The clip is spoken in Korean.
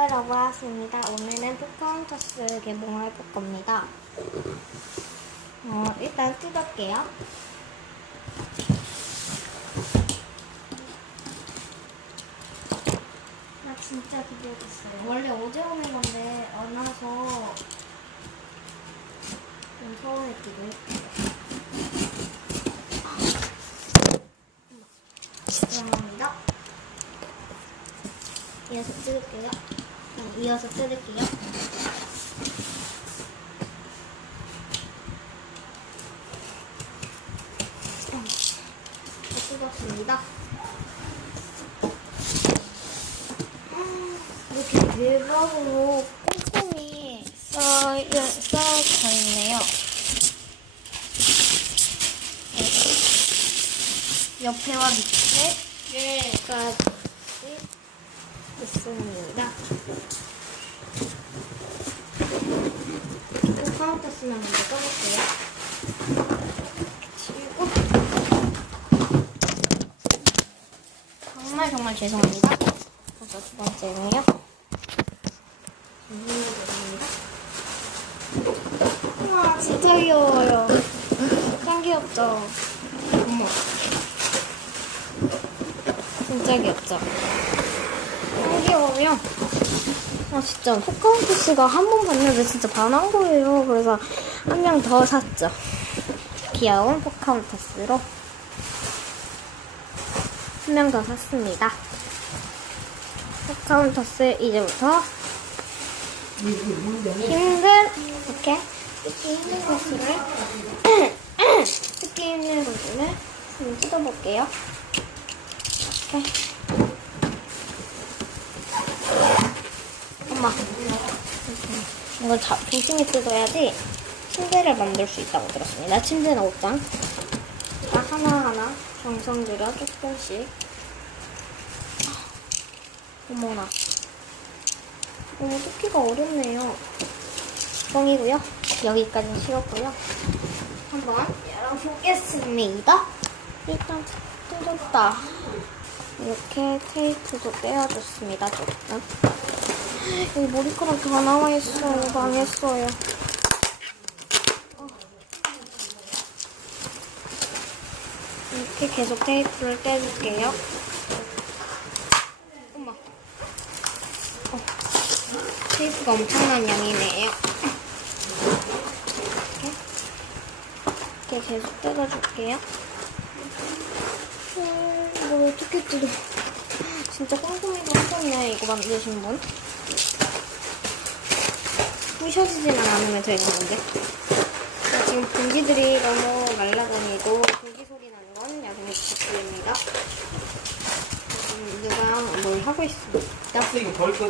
여러분 왔습니다. 오늘은 포카운터스 개봉을 해볼 겁니다. 어, 일단 뜯을게요. 나 진짜 기대됐어요. 원래 어제 오는 건데 안 와서 좀 서운했기도 했고. 죄송합니다. 이어서 뜯을게요. 이어서 뜯을게요. 음, 뜯었습니다. 이렇게 대박으로 꼼꼼히 쌓여, 쌓여져 있네요. 옆에와 밑에 네. 까지 있습니다. 또 카운터 쓰면 먼저 써볼게요. 치우고 정말 정말 죄송합니다. 그래서 두 번째는요. 우와 진짜 귀여워요. 짱 귀엽죠? 어머. 진짜 귀엽죠? 짱 귀여워요. 아 진짜 포카운트스가 한 번 봤는데 진짜 반한 거예요. 그래서 한 명 더 샀죠. 귀여운 포카운터스로 한 명 더 샀습니다. 포카운터스 이제부터 힘든 이렇게 듣기 힘든 것을 듣기 힘든 것을 좀 뜯어볼게요. 이렇게 엄마 이거 자, 조심히 뜯어야지 침대를 만들 수 있다고 들었습니다. 침대나 옷장 다 하나하나 정성 들여 조금씩 어머나 너무 뜯기가 어렵네요. 뻥이고요. 여기까지 싫었고요. 한번 열어보겠습니다. 일단 뜯었다. 이렇게 테이프도 떼어줬습니다. 조금. 여기 머리카락 다 나와 있어요. 망했어요. 어. 이렇게 계속 테이프를 떼줄게요. 엄마. 어. 테이프가 엄청난 양이네요. 이렇게. 계속 떼어줄게요. 음, 이걸 어떻게 뜯어? 진짜 꼼꼼히도 하셨네, 이거 만드신 분. 부셔지지만 않으면 되는 건데. 자, 지금 분지들이 너무 말라다니고 고기 소리 나는 건 야근의 부탁드립니다. 지금 누가 뭘 하고 있습니다. 이거 벌 거.